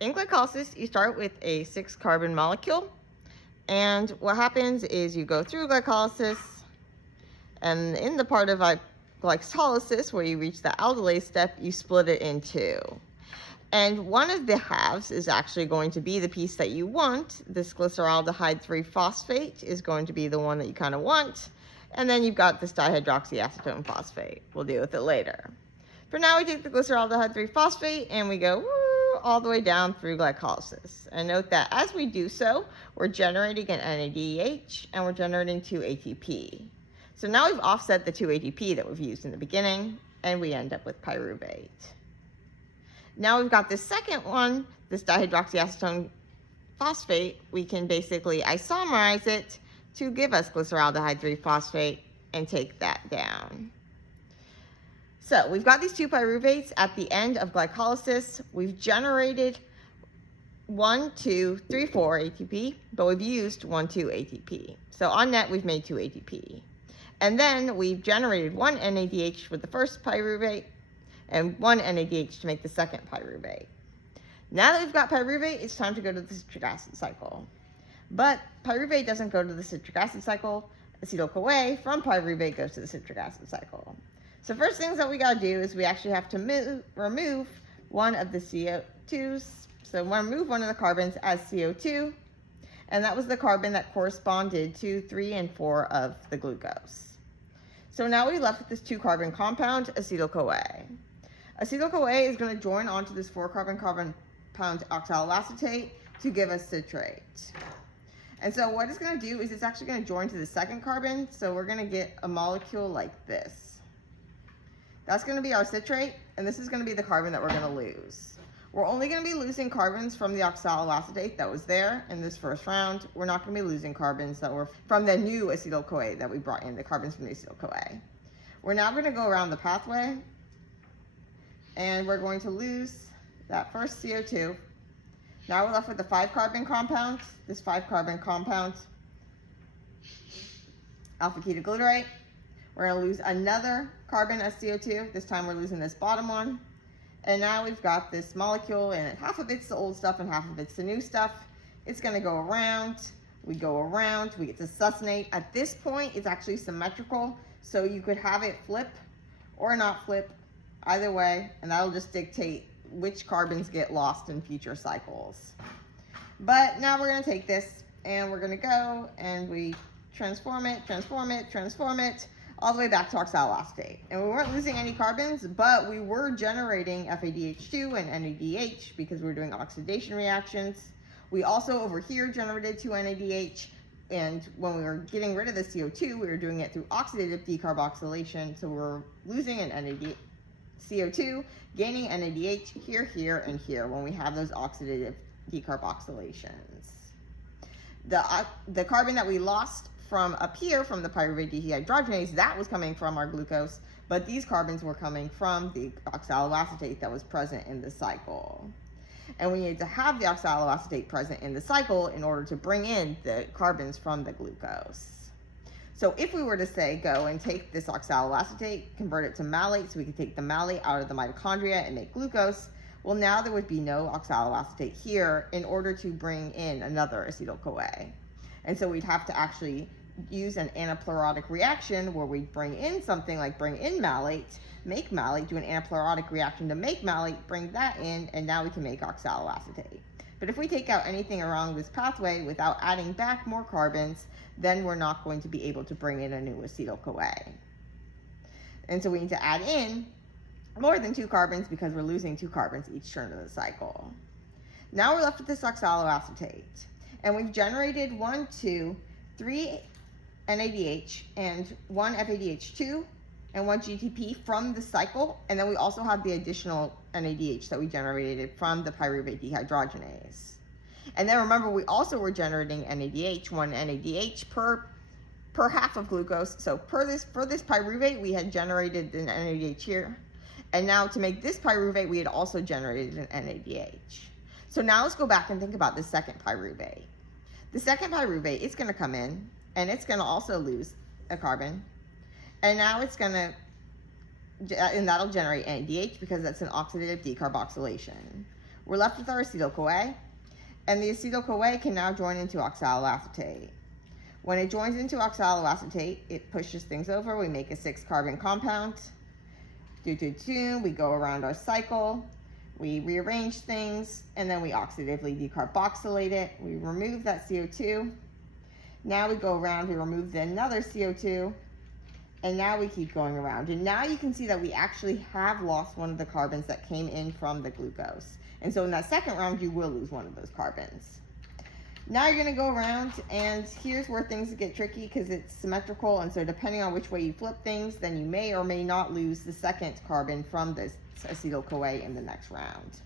In glycolysis, you start with a 6-carbon molecule, and what happens is you go through glycolysis, and in the part of glycolysis where you reach the aldolase step, you split it in two. And one of the halves is actually going to be the piece that you want. This glyceraldehyde 3-phosphate is going to be the one that you kind of want. And then you've got this dihydroxyacetone phosphate. We'll deal with it later. For now, we take the glyceraldehyde 3-phosphate and we go all the way down through glycolysis. And note that as we do so, we're generating an NADH and we're generating 2 ATP. So now we've offset the 2 ATP that we've used in the beginning, and we end up with pyruvate. Now we've got this second one, this dihydroxyacetone phosphate. We can basically isomerize it to give us glyceraldehyde 3-phosphate and take that down. So we've got these 2 pyruvates at the end of glycolysis. We've generated 1, 2, 3, 4 ATP, but we've used 1, 2 ATP. So on net, we've made 2 ATP. And then we've generated 1 NADH with the first pyruvate and 1 NADH to make the second pyruvate. Now that we've got pyruvate, it's time to go to the citric acid cycle. But pyruvate doesn't go to the citric acid cycle. Acetyl-CoA from pyruvate goes to the citric acid cycle. So first things that we got to do is we actually have to remove one of the CO2s. So we'll remove one of the carbons as CO2. And that was the carbon that corresponded to 3 and 4 of the glucose. So now we're left with this 2-carbon compound, acetyl-CoA. Acetyl-CoA is going to join onto this 4-carbon compound oxaloacetate to give us citrate. And so what it's going to do is it's actually going to join to the second carbon. So we're going to get a molecule like this. That's going to be our citrate, and this is going to be the carbon that we're going to lose. We're only going to be losing carbons from the oxaloacetate that was there in this first round. We're not going to be losing carbons that were from the new acetyl-CoA that we brought in, the carbons from the acetyl-CoA. We're now going to go around the pathway, and we're going to lose that first CO2. Now we're left with the 5-carbon compound, this 5-carbon compound, alpha-ketoglutarate. We're going to lose another carbon as CO2. This time we're losing this bottom one. And now we've got this molecule, and half of it's the old stuff and half of it's the new stuff. It's going to go around. We go around. We get to succinate. At this point, it's actually symmetrical, so you could have it flip or not flip, either way, and that'll just dictate which carbons get lost in future cycles. But now we're going to take this, and we're going to go, and we transform it, all the way back to oxaloacetate. And we weren't losing any carbons, but we were generating FADH2 and NADH because we were doing oxidation reactions. We also over here generated 2 NADH, and when we were getting rid of the CO2, we were doing it through oxidative decarboxylation. So we're losing an NADH, CO2, gaining NADH here, here, and here when we have those oxidative decarboxylations. The carbon that we lost from up here, from the pyruvate dehydrogenase, that was coming from our glucose, but these carbons were coming from the oxaloacetate that was present in the cycle. And we need to have the oxaloacetate present in the cycle in order to bring in the carbons from the glucose. So if we were to say, go and take this oxaloacetate, convert it to malate, so we could take the malate out of the mitochondria and make glucose, well, now there would be no oxaloacetate here in order to bring in another acetyl-CoA. And so we'd have to actually use an anaplerotic reaction where we bring in something like bring in malate, make malate, do an anaplerotic reaction to make malate, bring that in, and now we can make oxaloacetate. But if we take out anything along this pathway without adding back more carbons, then we're not going to be able to bring in a new acetyl-CoA. And so we need to add in more than 2 carbons because we're losing 2 carbons each turn of the cycle. Now we're left with this oxaloacetate. And we've generated 1, 2, 3 NADH and 1 FADH2 and 1 GTP from the cycle. And then we also have the additional NADH that we generated from the pyruvate dehydrogenase. And then remember, we also were generating NADH, 1 NADH per half of glucose. So for this pyruvate, we had generated an NADH here. And now to make this pyruvate, we had also generated an NADH. So now let's go back and think about the second pyruvate. The second pyruvate, it's going to come in, and it's going to also lose a carbon. And now it's going to, and that'll generate NADH because that's an oxidative decarboxylation. we're left with our acetyl-CoA, and the acetyl-CoA can now join into oxaloacetate. When it joins into oxaloacetate, it pushes things over. We make a 6-carbon compound. We go around our cycle. We rearrange things, and then we oxidatively decarboxylate it. We remove that CO2. Now we go around, we remove another CO2, and now we keep going around. And now you can see that we actually have lost one of the carbons that came in from the glucose. And so in that second round, you will lose one of those carbons. Now you're gonna go around, and here's where things get tricky because it's symmetrical, and so depending on which way you flip things, then you may or may not lose the second carbon from this acetyl-CoA in the next round.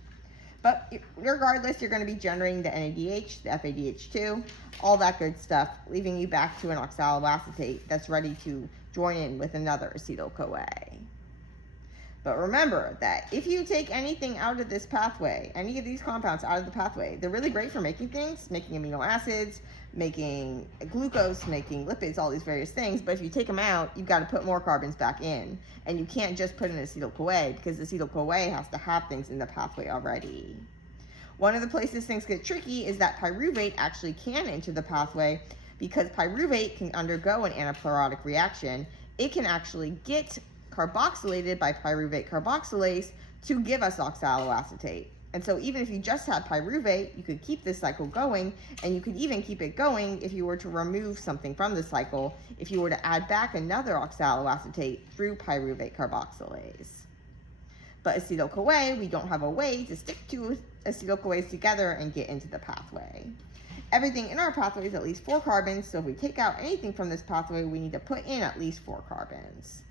But regardless, you're gonna be generating the NADH, the FADH2, all that good stuff, leaving you back to an oxaloacetate that's ready to join in with another acetyl-CoA. But remember that if you take anything out of this pathway, any of these compounds out of the pathway, they're really great for making things, making amino acids, making glucose, making lipids, all these various things. But if you take them out, you've got to put more carbons back in. And you can't just put in acetyl-CoA because acetyl-CoA has to have things in the pathway already. One of the places things get tricky is that pyruvate actually can enter the pathway because pyruvate can undergo an anaplerotic reaction. It can actually get carboxylated by pyruvate carboxylase to give us oxaloacetate. And so even if you just had pyruvate, you could keep this cycle going, and you could even keep it going if you were to remove something from the cycle, if you were to add back another oxaloacetate through pyruvate carboxylase. But acetyl-CoA, we don't have a way to stick two acetyl-CoAs together and get into the pathway. Everything in our pathway is at least 4 carbons, so if we take out anything from this pathway, we need to put in at least 4 carbons.